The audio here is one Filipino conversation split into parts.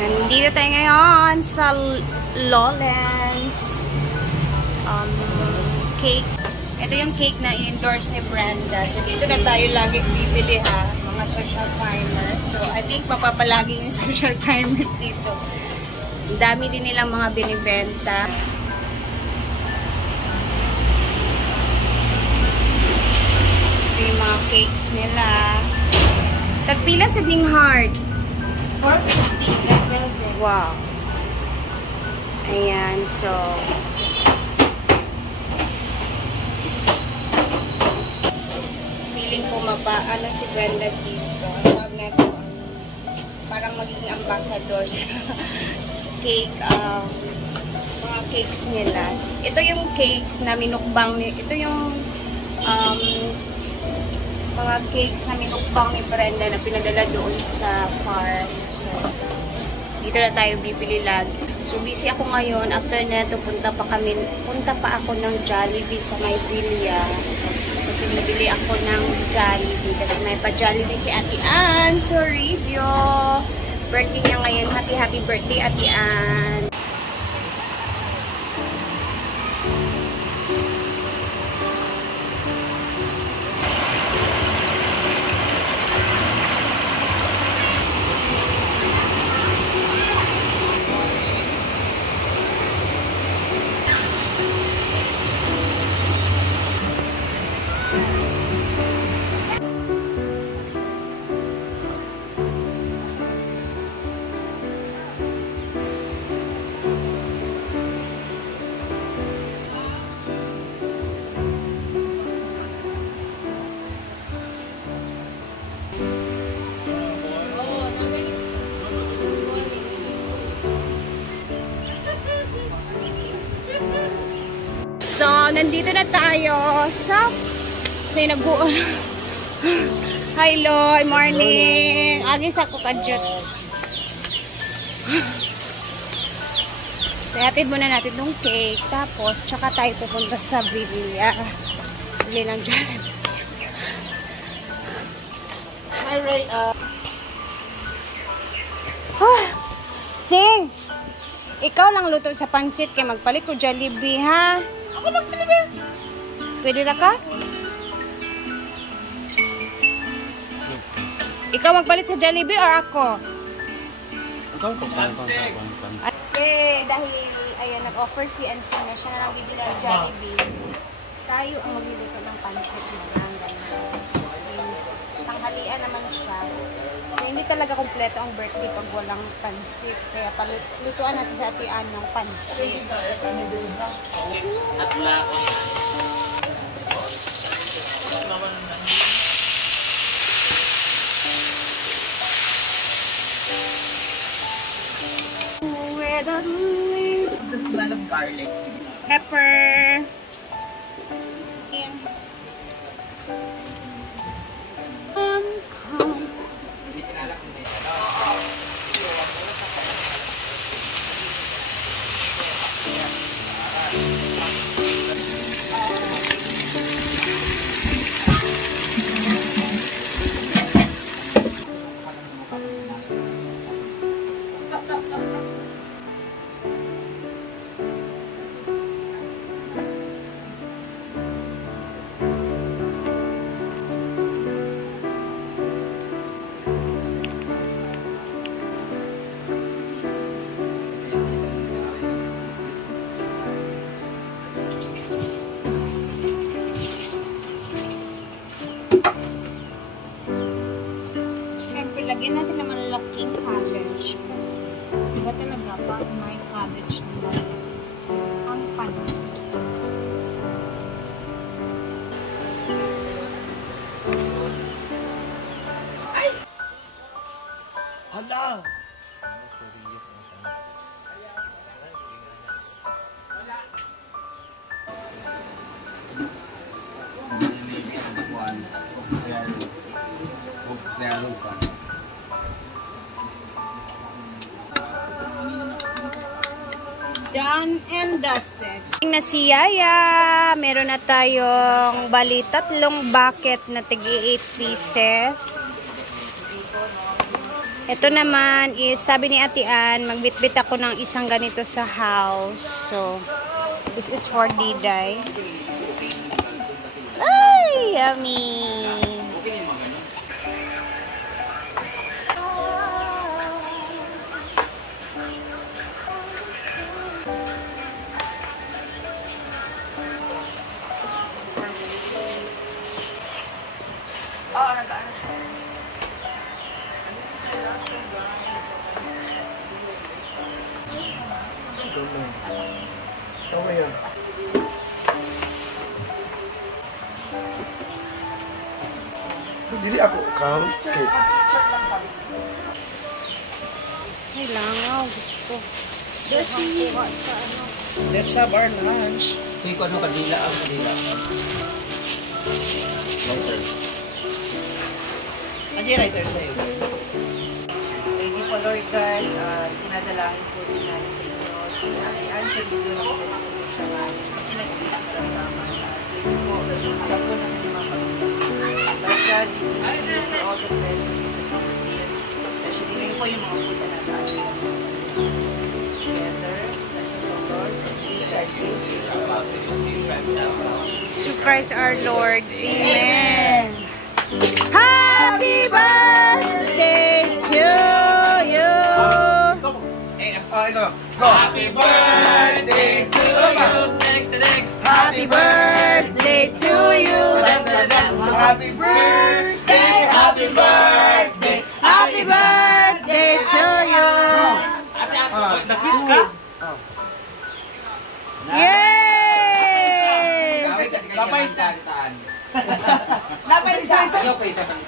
Nandito tayo ngayon sa Lowlands cake. Ito yung cake na i-endorse ni Brenda. So, dito na tayo lagi bibili ha. Mga social climbers. So, I think mapapalagi yung social climbers dito. Ang dami din nilang mga binibenta. Ito yung mga cakes nila. Tagpila sa ding heart. 450. Wow. Ayan, so feeling ko ano si Brenda dito. Tawag natin parang maging ambassador sa cake, mga cakes nila. Ito yung cakes na minukbang ito yung mga cakes na minukbang ni Brenda na pinadala doon sa farm. So, dito na tayo bibili lagi. So, busy ako ngayon. After neto, punta pa ako ng Jollibee sa Maypilia. Kasi bibili ako ng Jollibee. Kasi may pa-Jollibee si Ate Ann. So, review. Birthday niya ngayon. Happy birthday, Ate Ann. So, nandito na tayo sa nag-uon. Hi, Loy. Morning. Agis ako kadyot. So, hatid muna natin itong cake. Tapos, tsaka tayo pupunta sa Bilia. Bili ng Jollibee. Hi, Ray. Sing! Ikaw lang luto sa pansit kay magpalit ko Jollibee, ha? Ako nagpili. Pwede na ka? Ikaw magpalit sa Jollibee or ako? Ikaw pagpalit sa pansit. Dahil, ayan, nag-offer si Ansing na siya na lang bibili ng Jollibee. Tayo ang magluluto ng pansit na lang. Since tanghalian naman siya. So, hindi talaga kompleto ang birthday pag walang pansit. Kaya lutuan natin sa Ate Ann ng pansit. At lako. The smell of garlic. Pepper. Lagyan natin ng malaking cabbage kasi diba talaga pag may cabbage naman ang pansit. Ay! Hala! Done and dusted. Na si Yaya, meron na tayong bali 3 bucket na tigi 8 pieces. Ito naman is, sabi ni Ate Ann, magbitbit ako ng isang ganito sa house. So, this is for Diday. Ay, yummy! Tama yan. Dili ako count. Okay. Ay, langaw. Gusto ko. Let's have our lunch. Uy, kung ano kadila ang kadila. Lighter. Nandiyan writer sa'yo. Thank you po Lord God. Dinadalangin po din namin sa inyo. Si Ate Ann sa video na po siya na. Kasi nag-ibig ang karamdaman. Thank you po. Sa po na namin mga pag-ibig. Lord God, we thank you for all the blessings that we receive. Especially ngayon po yung mga food na nasa atin. Together, bless us, O Lord. To Christ our Lord. Amen. Happy birthday to you. Ito. Happy birthday to you. Happy birthday to you. Happy birthday. Happy birthday. Happy birthday to you. Nag-kiss ka? Yay! Kapay sa kitaan. Napay sa isa. Ayaw kayo sa kan.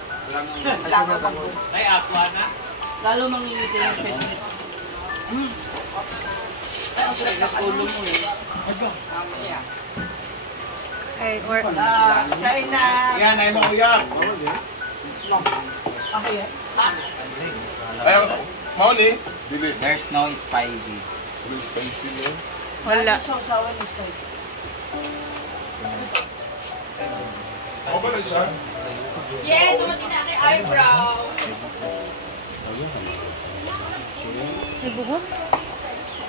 Ay, aqua na. Lalo mangingiti yung face nito. Ay, ang sarap ng ulo mo eh. Ay, or... Kain na. Yan, ay mo yan. Ako yan. Ay, mauli. Dili. There's no spicy. Spicy mo. Wala. Sausawan is spicy. Ako ba na siya? Yeah, dumating na aking eyebrow. May buhok?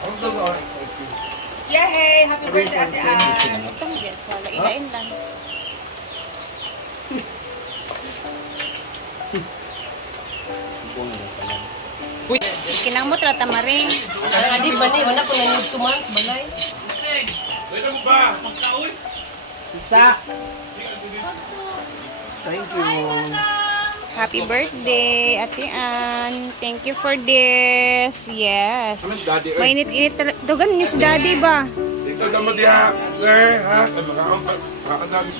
Ang gano'n. Yay! Happy birthday, Ate Ann. Itong yes, wala. Ilain lang. Kinamot rata maring. Adi ba ni wala ko na yung tuman balay. Isa. Thank you. Happy birthday, Ate Ann. Thank you for this. Yes. Ano si Daddy? Mainit-init talaga. Dogan niyo si Daddy ba? Dito naman diha. Sir, ha? Ay, makakadami.